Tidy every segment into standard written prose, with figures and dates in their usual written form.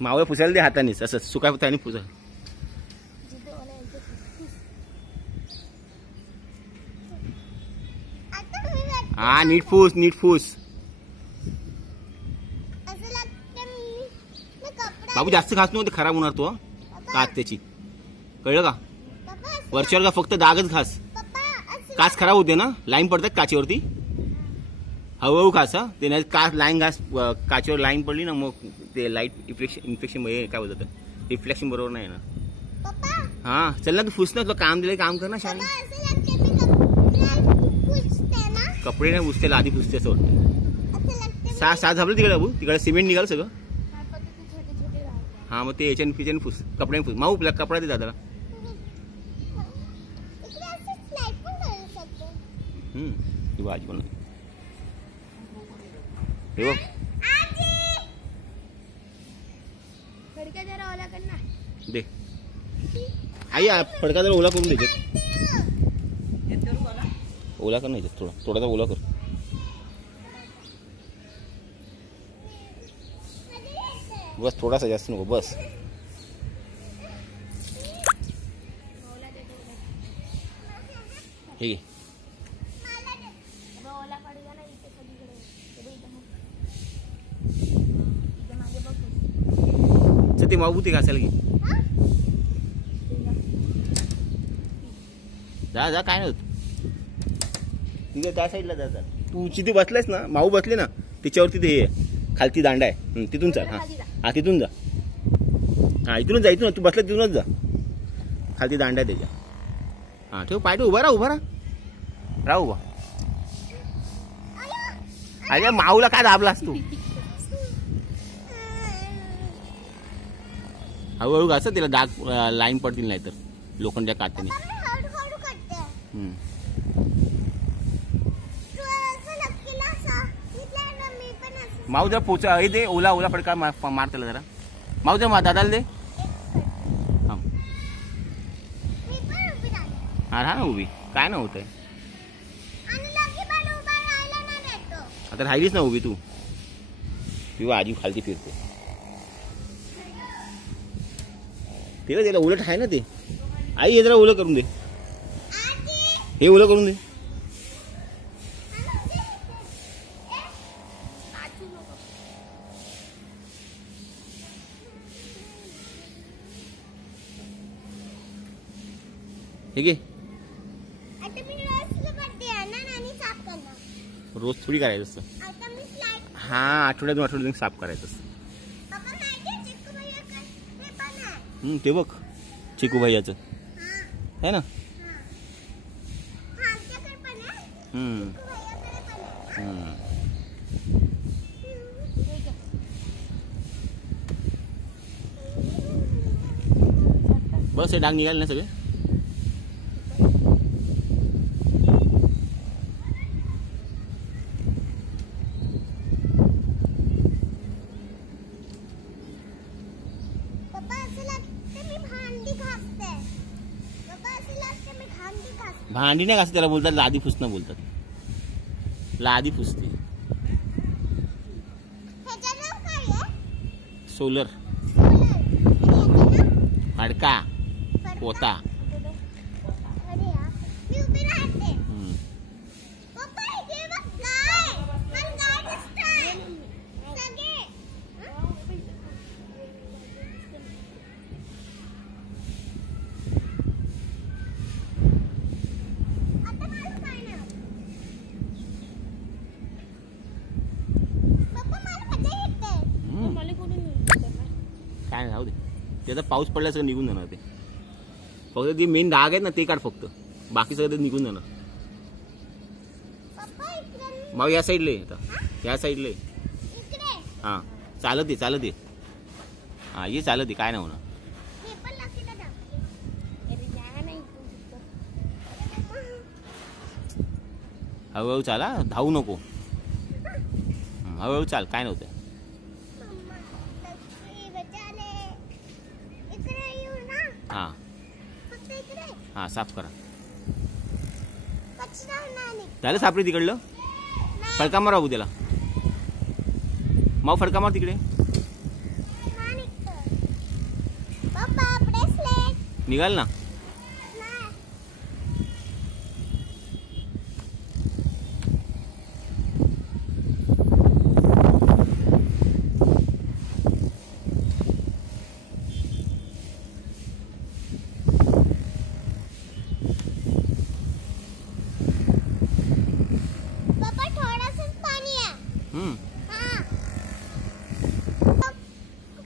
मावळं पुसायला दे हातानेच, असं सुका हाताने पुसा. हा नीट फूस, नीट फूस. बाबू जास्त घास नको, ते खराब होणार तो काच त्याची, कळलं का? वरच्यावर का फक्त दागच घास, काच खराब होते ना, लाईन पडतात काचेवरती. हळूहळू घास हा, ते नाही काच लाईन घास, काचेवर लाईन पडली ना मग ते लाईट इन्फेक्शन काय बोलतात, रिफ्लेक्शन बरोबर नाही ना. हा चल ना, तू फुस ना, तुला काम दिलंय काम कर ना. शाळेत कपडे नाही पुसते, आधी पुसते असं वाटतं. सहा झालं तिकडे बाबू, तिकडे सिमेंट निघाल सगळं. हा मग ते याच्याने फुस, कपड्याने फुस. माऊ कपडा दे दादाला. भाजी पण हे बघ, दे आई, फडका जरा ओला करून द्यायचे, ओला कर नाही थोडा, थोडासा ओला कर. बस थोडासा, जास्त नको, बस. हे ते माऊ ते घासायला घे. जा जा, काय नाही होत. ठीक आहे, त्या साईडला जा. तू जिथे बसलायस ना, माऊ बसले ना त्याच्यावरती ते हे खालती दांडा आहे, तिथून चाल. हा तिथून जा, हा इथूनच जा, इथून तू बसला तिथूनच जा, खालती दांडा आहे त्याच्या. हा ठेव, पाय ठेव, उभा राहा, उभा राहा उभा. अरे माऊला काय दाबलास तू? हळूहळू घास, तिला डाग लाईन पडतील नाही तर लोखंडच्या काट्याने. माऊ जरा पोचा हे दे, ओला ओला फडका मार त्याला जरा. माऊ जरा दादाला दे. हा राहा ना उभी, काय ना होतंय. आता राहिलीच ना उभी तू, किंवा आजी खालती फिरते. ते त्याला उलट आहे ना ते. आई हे जरा ओलं करून दे, हे ओलं करून दे. हे घे. रोज थोडी करायचं असतं. हा आठवड्यातून आठवड्यातून साफ करायचं असतं. ते बघ चिकू भैयाचं है ना. बस हे डाग निघाले ना सगळे. भांडी नाही घासत, त्याला बोलतात लादी फुसणं बोलतात. लादी फुसते. सोलर, फडका, पोता. काय राहू दे, त्याचा पाऊस पडला सगळं निघून जाणार. ते फक्त जे मेन डाग आहेत ना ते काढ फक्त, बाकी सगळं निघून जाणार. भाऊ या साईडला आता, या साईडला हा चालत ये, चालत ये. हा ये चालत ये, काय नाही होणार. हळूहळू चाला, धावू नको. हळूहळू चाल, काय नव्हतं. हा हा साफ करा. झालं सापडी तिकडलं. फडका मार बाबू त्याला. माऊ फडका मार तिकडे. निघाल ना.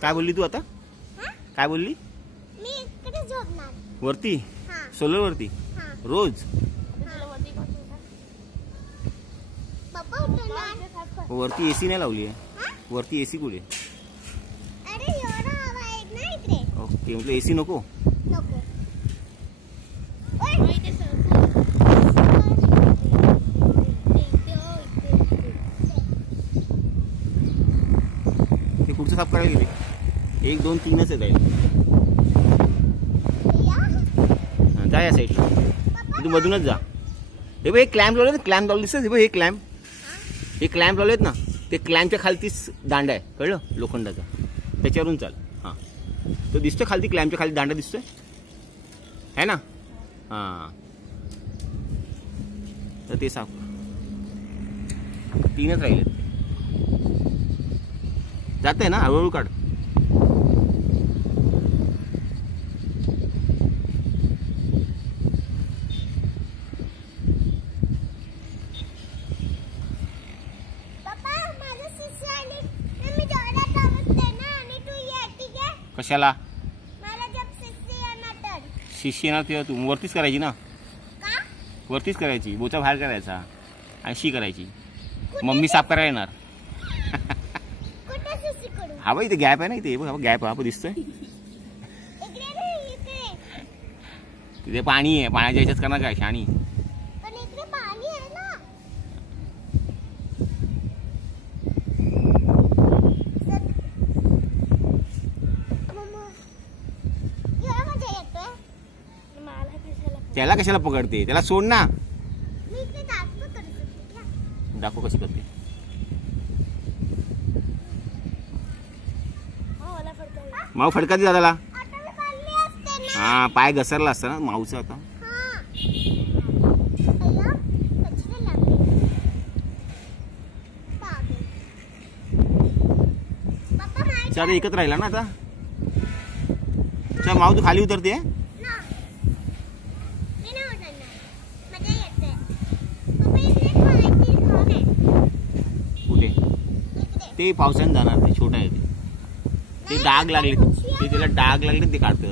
काय बोलली तू आता? काय बोलली? मी इकडे झोपणार. वरती? सोलर वरती? रोज? पप्पा उठणार. वरती एसी नाही लावली आहे. वरती एसी कुठे? अरे एवढा हवा आहे ना इकडे. ओके, म्हटलं एसी नको. नको. ते कुठचं साफ करायला गेले? 1 2 3च आहे. जा या साईड. तू मधूनच जा. हे बघ, एक क्लॅम्प लावले ना. क्लॅम्प लावली दिसत. हे बघ, हे क्लॅम्प लावलेत ना. ते क्लॅम्पच्या खालतीच दांडा आहे, कळलं, लोखंडाचा. त्याच्यावरून चाल. हां, तो दिसतोय खालती. क्लॅम्पच्या खाली दांडा दिसतोय है ना. हां, तर ते साफ. 3च राहिलेत. जात आहे ना, हळूहळू काढ. कशाला? शिशी येणार तेव्हा तू वरतीच करायची ना. वरतीच करायची. बोचा बाहेर करायचा आणि शी करायची. मम्मी साफ करायला येणार. हा बाई, इथे गॅप आहे ना. इथे गॅप हा दिसतोय. तिथे पाणी आहे. पाण्याच्या ह्याच्यात करणार काय शाणी? त्याला कशाला पकडते? त्याला सोड ना. दाखव कशी करते. माऊ फडका दे दादाला. हा, पाय घसरला असता ना माऊचा आता. चार एकत्र राहिला ना आता. माऊ तू खाली उतरते. कुठे? ते पावसाने जाणार. ते छोटा आहे. ते डाग लागले. ते त्याला डाग लागले. ते काढते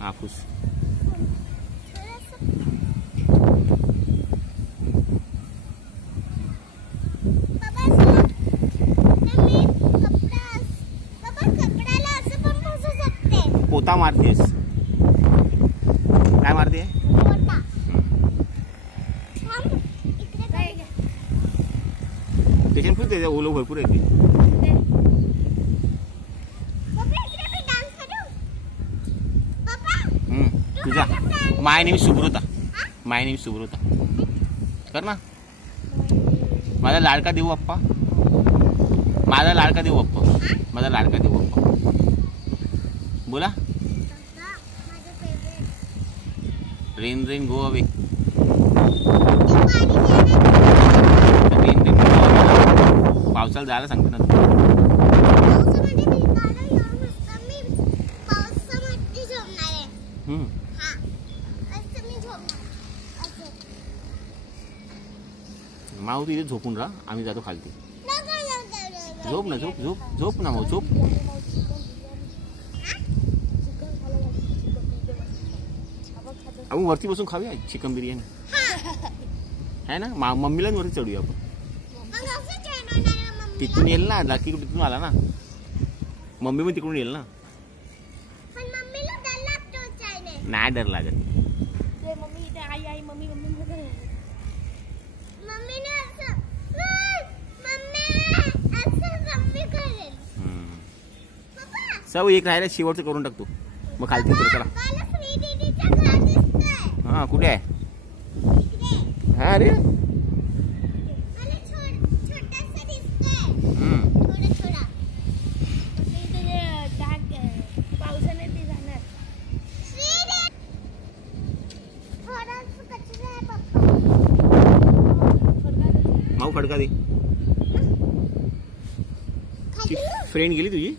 हापूस. पोता मारतेस? काय मारते? त्याच्याने फिरते. ओलं भरपूर येते. तुझा माय नेम सुब्रता. माय नेम सुब्रता. कर ना. माझा लाडका देऊ बाप्पा. माझा लाडका देऊ बाप्पा. माझा लाडका देऊ बाप्पा. बोला. Rain rain go away. Rain rain go away. पावसाला जायला सांगतो ना. माऊ तू इथे झोपून राहा. आम्ही जातो खालती. झोप ना. झोप झोप झोप ना माऊ. झोप. आपण वरती बसून खाऊया चिकन बिर्याणी. है ना. मम्मीलाच वरती चढूया आपण. तिथून येईल ना. लाकी तिथून आला ना. मम्मी पण तिकडून येईल ना. नाही डर लागत. सब एक राहिला. शेवटचं करून टाकतो मग खालती. चला. हा, कुठे आहे? अरे मला छोटासा दिसतोय. थोडा थोडा. पावसाने ते जाणार. थोडासा कचरा आहे पप्पा. माऊ फडका दे. ती खाली फ्रेंड गेली तुझी.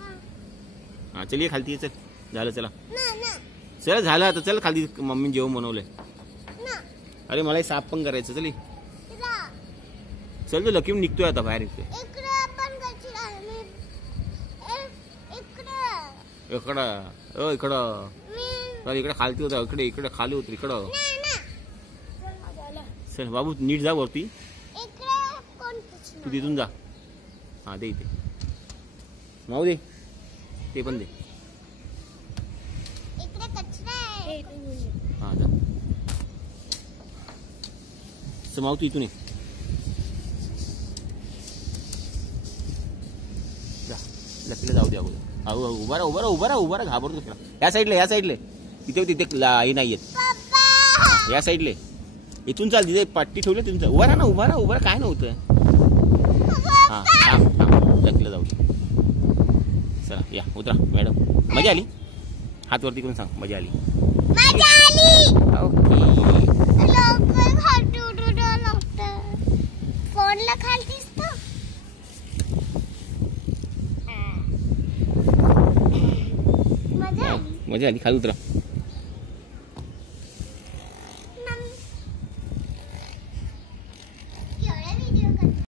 हा. हा चल ये खालती ये, चल झालं चला ना ना चल झालं आता चल खाली मम्मी जेवण बनवलंय. ना अरे मला हे साफ पण करायचं चल ये. इकडं चल तो लकीम निघतोय आता बाहेर इकडे. पण कचरा आहे. इकडं इकडं इकडं मी चल इकडे खालती होता इकडे इकडे खाली होत इकडं. ना चल बाबू नीट जा वरती. इकडे कोणतंच तू नाही. तिथून जा. हा दे इथे माऊ दे ते पण दे. इकडे कचरा आहे. हे इथून घेऊन ये. हा जा. चल माऊ तू इथून ये. जा लकीला जाऊ दे अगोदर. उभा राहा घाबरतो तुला. या साईडले तिथे हे नाही येत. पप्पा या साईडले इथून चाल तिथे पट्टी ठेवली तिथून चाल. उभा राहा काय नव्हतं. हा थांब लकीला जाऊ दे. चला या उतरा मॅडम. मजा आली. हात वरती करून सांग मजा आली. मजा आली. ओके लवकर खाली उडू लागतं. फोनला खाली दिसतं. मजा आली. मजा आली खाली उतरा.